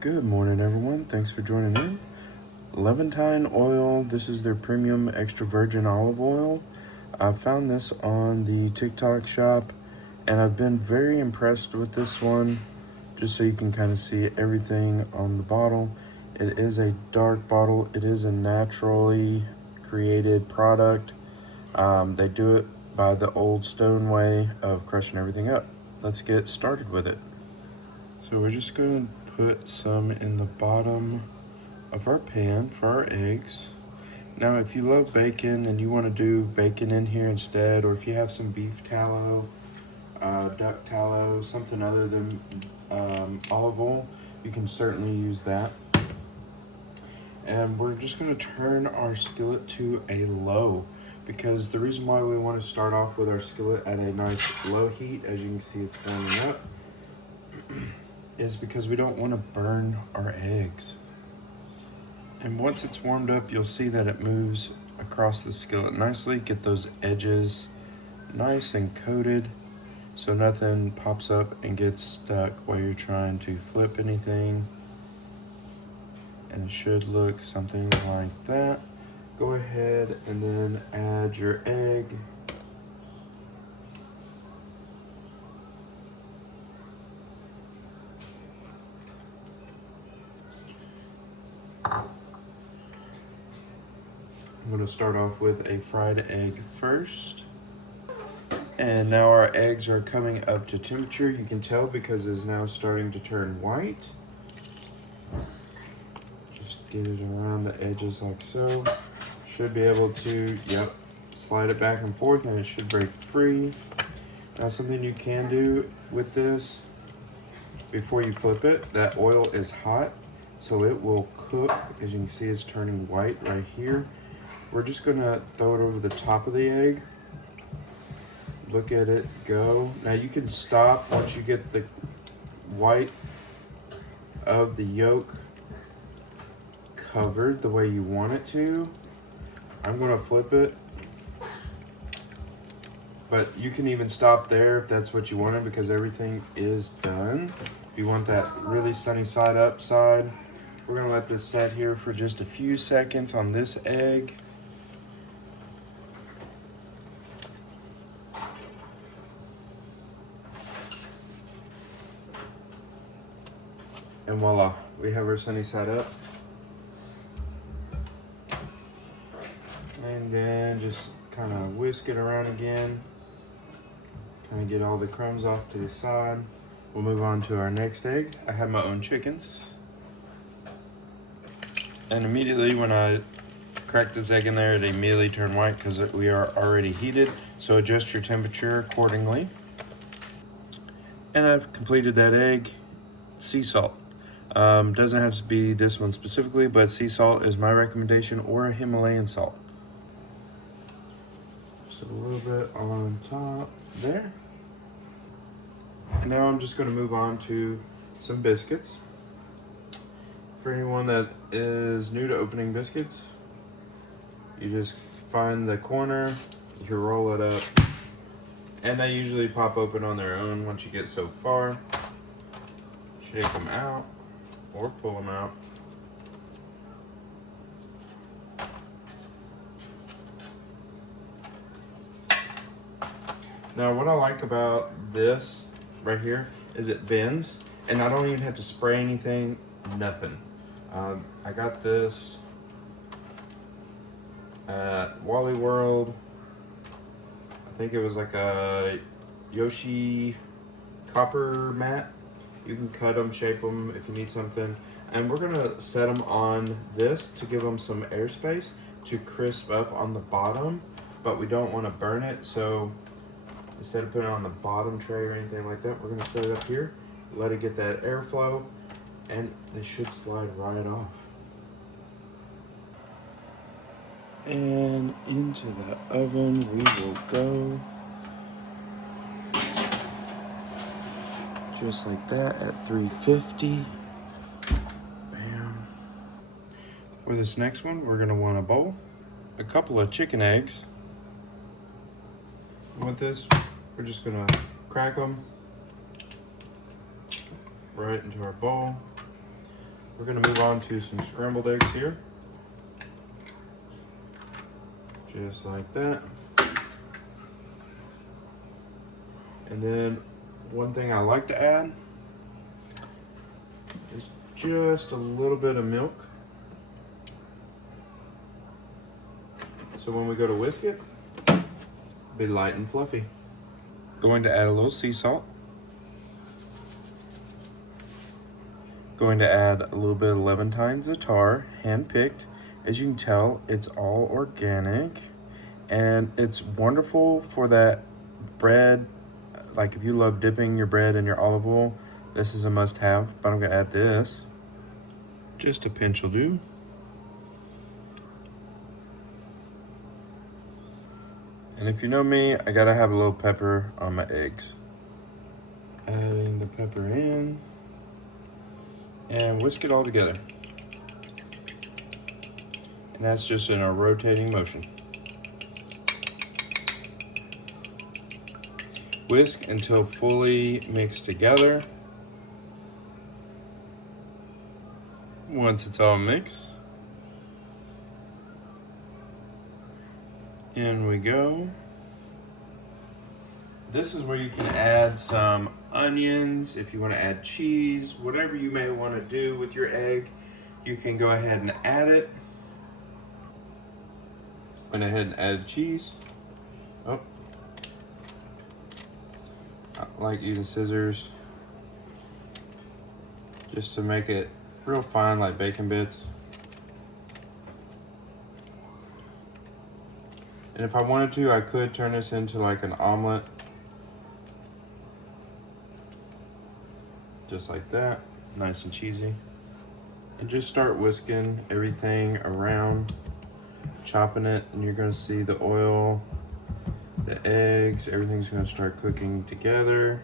Good morning, everyone. Thanks for joining in. Levantine oil. This is their premium extra virgin olive oil. I found this on the TikTok shop, and I've been very impressed with this one. Just so you can kind of see everything on the bottle. It is a dark bottle. It is a naturally created product. They do it by the old stone way of crushing everything up. Let's get started with it. So we're just going to put some in the bottom of our pan for our eggs. Now, if you love bacon and you want to do bacon in here instead, or if you have some beef tallow, duck tallow, something other than olive oil, you can certainly use that. And we're just going to turn our skillet to a low, because the reason why we want to start off with our skillet at a nice low heat, as you can see it's warming up, is because we don't want to burn our eggs. And once it's warmed up, you'll see that it moves across the skillet nicely. Get those edges nice and coated so nothing pops up and gets stuck while you're trying to flip anything. And it should look something like that. Go ahead and then add your egg. I'm going to start off with a fried egg first. And now our eggs are coming up to temperature. You can tell because it's now starting to turn white. Just get it around the edges like so. Should be able to, slide it back and forth and it should break free. Now something you can do with this, before you flip it, that oil is hot, so it will cook. As you can see, it's turning white right here. We're just gonna throw it over the top of the egg. Look at it go. Now you can stop once you get the white of the yolk covered the way you want it to. I'm gonna flip it, but you can even stop there if that's what you wanted, because everything is done. If you want that really sunny side up side, we're gonna let this set here for just a few seconds on this egg. And voila, we have our sunny side up. And then just kind of whisk it around again. Kind of get all the crumbs off to the side. We'll move on to our next egg. I have my own chickens. And immediately when I crack this egg in there, it immediately turned white because we are already heated. So adjust your temperature accordingly. And I've completed that egg. Sea salt. Doesn't have to be this one specifically, but sea salt is my recommendation, or a Himalayan salt. Just a little bit on top there. And now I'm just going to move on to some biscuits. For anyone that is new to opening biscuits, you just find the corner, you roll it up, and they usually pop open on their own once you get so far. Shake them out or pull them out. Now what I like about this right here is it bends, and I don't even have to spray anything, nothing. I got this at Wally World. I think it was like a Yoshi copper mat. You can cut them, shape them if you need something. And we're gonna set them on this to give them some airspace to crisp up on the bottom, but we don't want to burn it. So instead of putting it on the bottom tray or anything like that, we're gonna set it up here, let it get that airflow, and they should slide right off. And into the oven we will go. Just like that at 350. Bam. For this next one, we're gonna want a bowl, a couple of chicken eggs. And with this, we're just gonna crack them right into our bowl. We're gonna move on to some scrambled eggs here. Just like that. And then one thing I like to add is just a little bit of milk. So when we go to whisk it, be light and fluffy. Going to add a little sea salt. Going to add a little bit of Levantine Zaatar, hand-picked. As you can tell, it's all organic. And it's wonderful for that bread. Like if you love dipping your bread in your olive oil, this is a must-have. But I'm gonna add this. Just a pinch will do. And if you know me, I gotta have a little pepper on my eggs. Adding the pepper in. And whisk it all together. And that's just in a rotating motion. Whisk until fully mixed together. Once it's all mixed, in we go. This is where you can add some onions, if you want to add cheese, whatever you may want to do with your egg, you can go ahead and add it. Went ahead and added cheese. Oh, I like using scissors just to make it real fine, like bacon bits. And if I wanted to, I could turn this into like an omelet. Just like that, nice and cheesy. And just start whisking everything around, chopping it, and you're gonna see the oil, the eggs, everything's gonna start cooking together.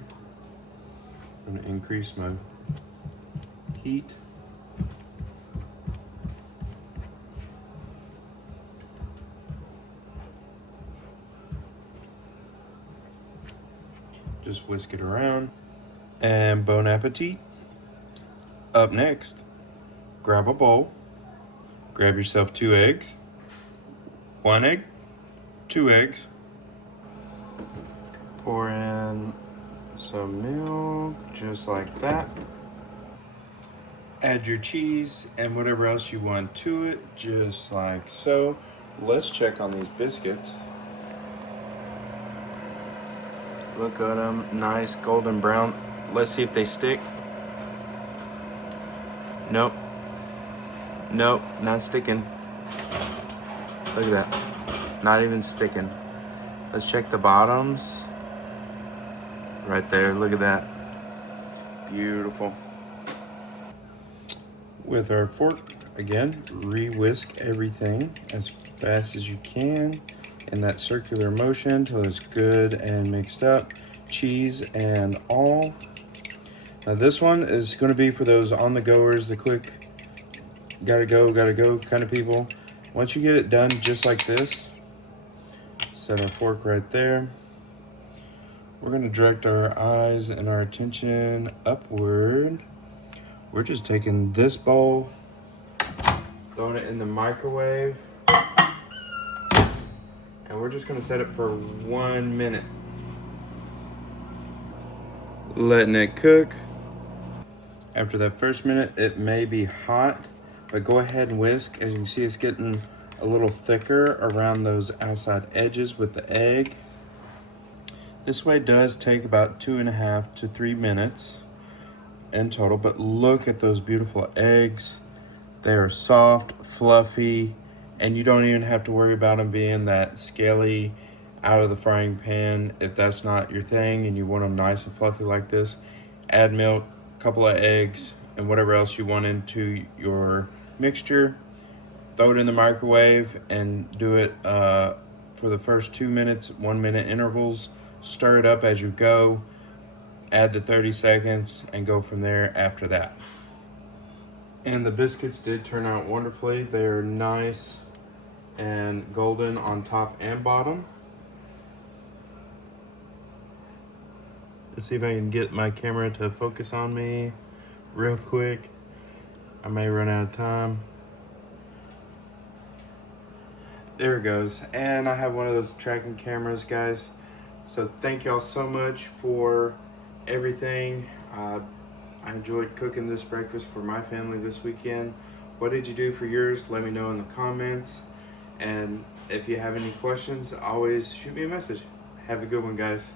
I'm gonna increase my heat. Just whisk it around. And bon appetit. Up next, grab a bowl, grab yourself 2 eggs, 1 egg, 2 eggs, pour in some milk, just like that. Add your cheese and whatever else you want to it, just like so. Let's check on these biscuits. Look at them, nice golden brown. Let's see if they stick. Nope. Nope, not sticking. Look at that. Not even sticking. Let's check the bottoms. Right there, look at that. Beautiful. With our fork, again, re-whisk everything as fast as you can in that circular motion until it's good and mixed up, cheese and all. Now this one is going to be for those on-the-goers, the quick, gotta go kind of people. Once you get it done just like this, set our fork right there. We're going to direct our eyes and our attention upward. We're just taking this bowl, throwing it in the microwave, and we're just going to set it for 1 minute. Letting it cook. After that first minute, it may be hot, but go ahead and whisk. As you can see, it's getting a little thicker around those outside edges with the egg. This way does take about 2.5 to 3 minutes in total, but look at those beautiful eggs. They are soft, fluffy, and you don't even have to worry about them being that scaly out of the frying pan. If that's not your thing and you want them nice and fluffy like this, add milk, couple of eggs, and whatever else you want into your mixture. Throw it in the microwave and do it for the first 2 minutes, 1 minute intervals. Stir it up as you go, add the 30 seconds, and go from there after that. And the biscuits did turn out wonderfully. They are nice and golden on top and bottom. Let's see if I can get my camera to focus on me real quick. I may run out of time. There it goes. And I have one of those tracking cameras, guys. So thank y'all so much for everything. I enjoyed cooking this breakfast for my family this weekend. What did you do for yours? Let me know in the comments. And if you have any questions, always shoot me a message. Have a good one, guys.